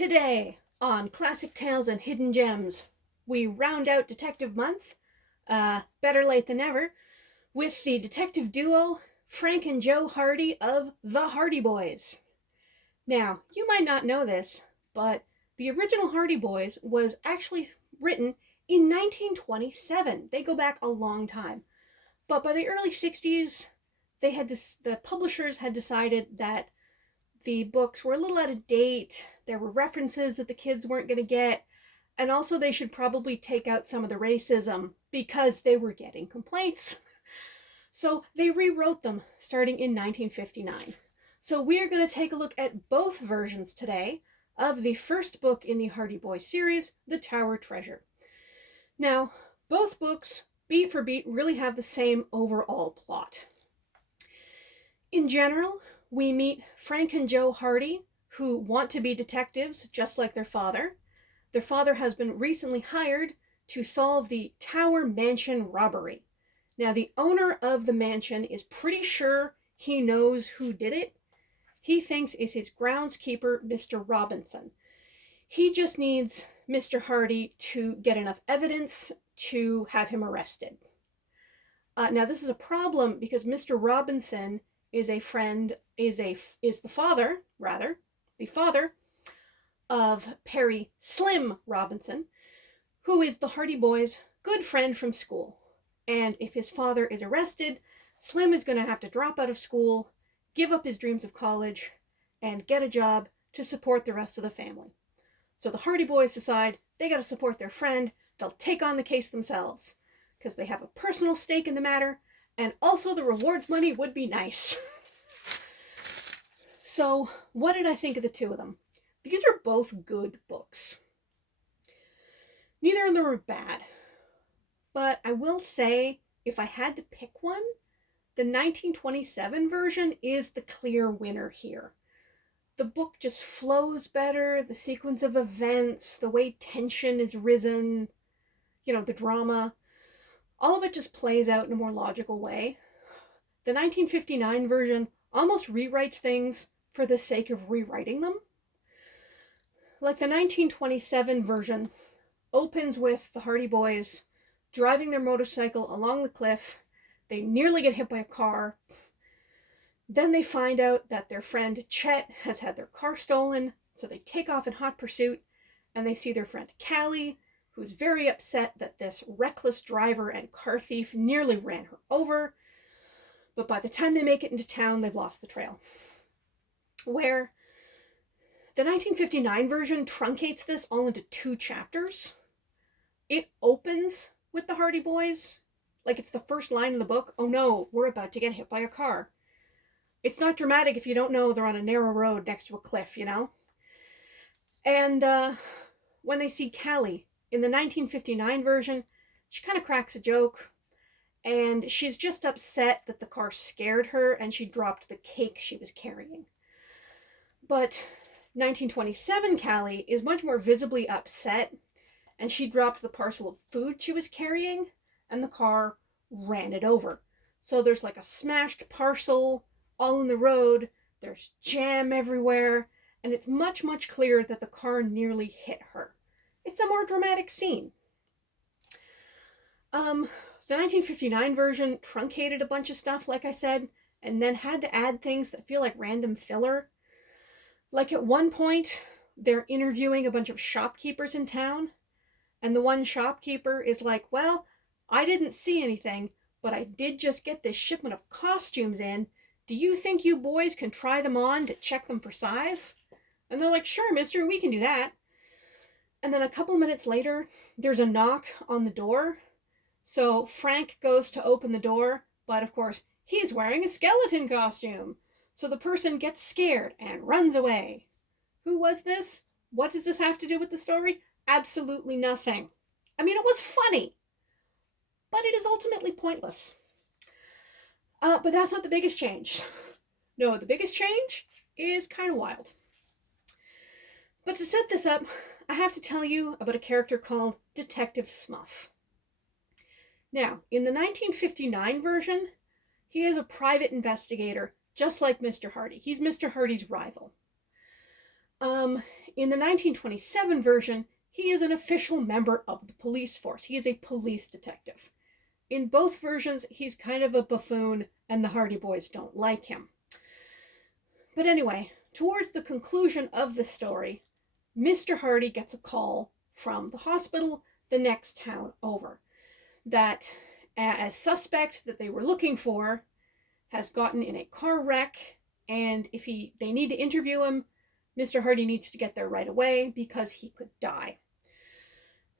Today on Classic Tales and Hidden Gems, we round out Detective Month, better late than never, with the detective duo Frank and Joe Hardy of The Hardy Boys. Now, you might not know this, but the original Hardy Boys was actually written in 1927. They go back a long time. But by the early 60s, the publishers had decided that the books were a little out of date. There were references that the kids weren't going to get, and also they should probably take out some of the racism because they were getting complaints. So they rewrote them starting in 1959. So we are going to take a look at both versions today of the first book in the Hardy Boys series, The Tower Treasure. Now, both books, beat for beat, really have the same overall plot. In general, we meet Frank and Joe Hardy, who want to be detectives just like their father. Their father has been recently hired to solve the Tower Mansion robbery. Now, the owner of the mansion is pretty sure he knows who did it. He thinks it's his groundskeeper, Mr. Robinson. He just needs Mr. Hardy to get enough evidence to have him arrested. Now, this is a problem because Mr. Robinson is the father of Perry Slim Robinson, who is the Hardy Boys' good friend from school. And if his father is arrested, Slim is going to have to drop out of school, give up his dreams of college, and get a job to support the rest of the family. So the Hardy Boys decide they got to support their friend. They'll take on the case themselves because they have a personal stake in the matter, and also the rewards money would be nice. So what did I think of the two of them? These are both good books. Neither of them are bad. But I will say, if I had to pick one, the 1927 version is the clear winner here. The book just flows better, the sequence of events, the way tension is risen, the drama, all of it just plays out in a more logical way. The 1959 version almost rewrites things for the sake of rewriting them. Like the 1927 version opens with the Hardy Boys driving their motorcycle along the cliff. They nearly get hit by a car. Then they find out that their friend Chet has had their car stolen, so they take off in hot pursuit, and they see their friend Callie, who's very upset that this reckless driver and car thief nearly ran her over. But by the time they make it into town, they've lost the trail. Where the 1959 version truncates this all into 2 chapters. It opens with the Hardy Boys like it's the first line in the book. Oh no, we're about to get hit by a car. It's not dramatic if you don't know they're on a narrow road next to a cliff, And when they see Callie in the 1959 version, she kind of cracks a joke, and she's just upset that the car scared her and she dropped the cake she was carrying. But 1927 Callie is much more visibly upset, and she dropped the parcel of food she was carrying, and the car ran it over. So there's like a smashed parcel all in the road, there's jam everywhere, and it's much, much clearer that the car nearly hit her. It's a more dramatic scene. The 1959 version truncated a bunch of stuff, like I said, and then had to add things that feel like random filler. Like at one point, they're interviewing a bunch of shopkeepers in town, and the one shopkeeper is like, well, I didn't see anything, but I did just get this shipment of costumes in. Do you think you boys can try them on to check them for size? And they're like, sure, mister, we can do that. And then a couple minutes later, there's a knock on the door. So Frank goes to open the door, but of course, he's wearing a skeleton costume. So the person gets scared and runs away. Who was this? What does this have to do with the story? Absolutely nothing. I mean, it was funny, but it is ultimately pointless. But that's not the biggest change. No, the biggest change is kind of wild. But to set this up, I have to tell you about a character called Detective Smuff. Now, in the 1959 version, he is a private investigator, just like Mr. Hardy. He's Mr. Hardy's rival. in the 1927 version, he is an official member of the police force. He is a police detective. In both versions, he's kind of a buffoon, and the Hardy Boys don't like him. But anyway, towards the conclusion of the story, Mr. Hardy gets a call from the hospital the next town over that a suspect that they were looking for has gotten in a car wreck, and if they need to interview him, Mr. Hardy needs to get there right away because he could die.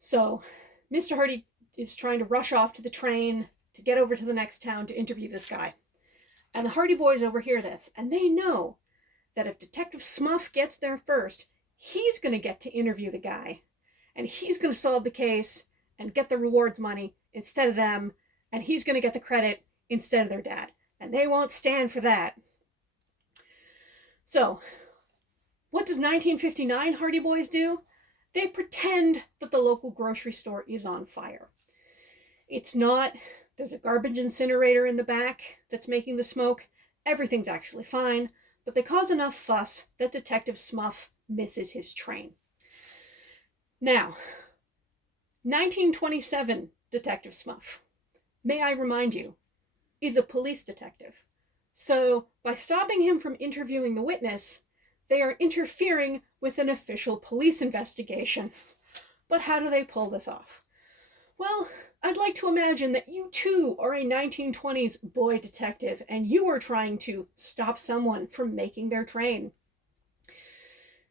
So Mr. Hardy is trying to rush off to the train to get over to the next town to interview this guy. And the Hardy Boys overhear this, and they know that if Detective Smuff gets there first, he's going to get to interview the guy, and he's going to solve the case and get the rewards money instead of them, and he's going to get the credit instead of their dad. And they won't stand for that. So, what does 1959 Hardy Boys do? They pretend that the local grocery store is on fire. It's not. There's a garbage incinerator in the back that's making the smoke. Everything's actually fine, but they cause enough fuss that Detective Smuff misses his train. Now, 1927 Detective Smuff, may I remind you, is a police detective. So, by stopping him from interviewing the witness, they are interfering with an official police investigation. But how do they pull this off? Well, I'd like to imagine that you too are a 1920s boy detective and you are trying to stop someone from making their train.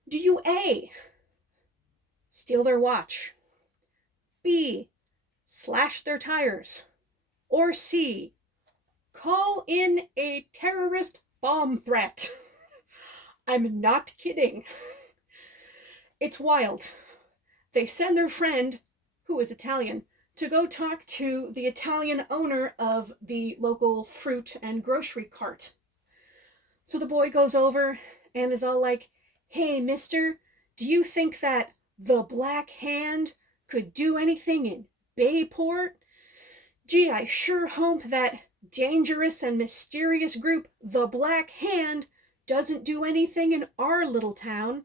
Do you A, steal their watch, B, slash their tires, or C, call in a terrorist bomb threat? I'm not kidding. It's wild. They send their friend, who is Italian, to go talk to the Italian owner of the local fruit and grocery cart. So the boy goes over and is all like, "Hey, mister, do you think that the Black Hand could do anything in Bayport? Gee, I sure hope that dangerous and mysterious group, the Black Hand, doesn't do anything in our little town.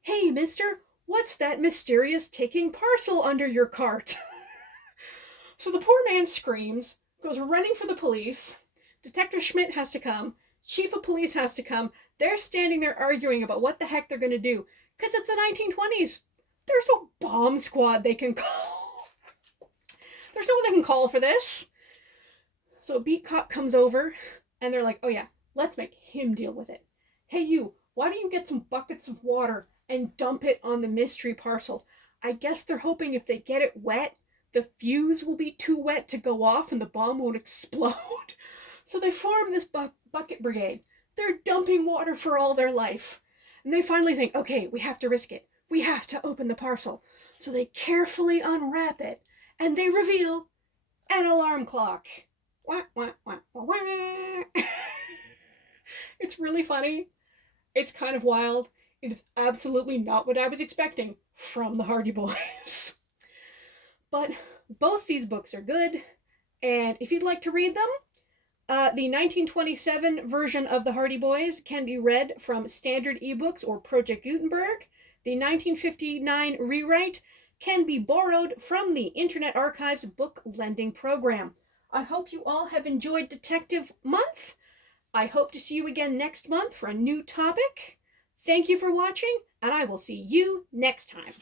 Hey, mister, what's that mysterious taking parcel under your cart?" So the poor man screams, goes running for the police. Detective Schmidt has to come. Chief of police has to come. They're standing there arguing about what the heck they're going to do. Because it's the 1920s. There's no bomb squad they can call. There's no one they can call for this. So a beat cop comes over, and they're like, "Oh yeah, let's make him deal with it. Hey you, why don't you get some buckets of water and dump it on the mystery parcel?" I guess they're hoping if they get it wet, the fuse will be too wet to go off and the bomb won't explode. So they form this bucket brigade. They're dumping water for all their life. And they finally think, okay, we have to risk it. We have to open the parcel. So they carefully unwrap it, and they reveal an alarm clock. Wah, wah, wah, wah, wah. It's really funny. It's kind of wild. It is absolutely not what I was expecting from the Hardy Boys. But both these books are good, and if you'd like to read them, the 1927 version of the Hardy Boys can be read from Standard eBooks or Project Gutenberg. The 1959 rewrite can be borrowed from the Internet Archive's book lending program. I hope you all have enjoyed Detective Month. I hope to see you again next month for a new topic. Thank you for watching, and I will see you next time.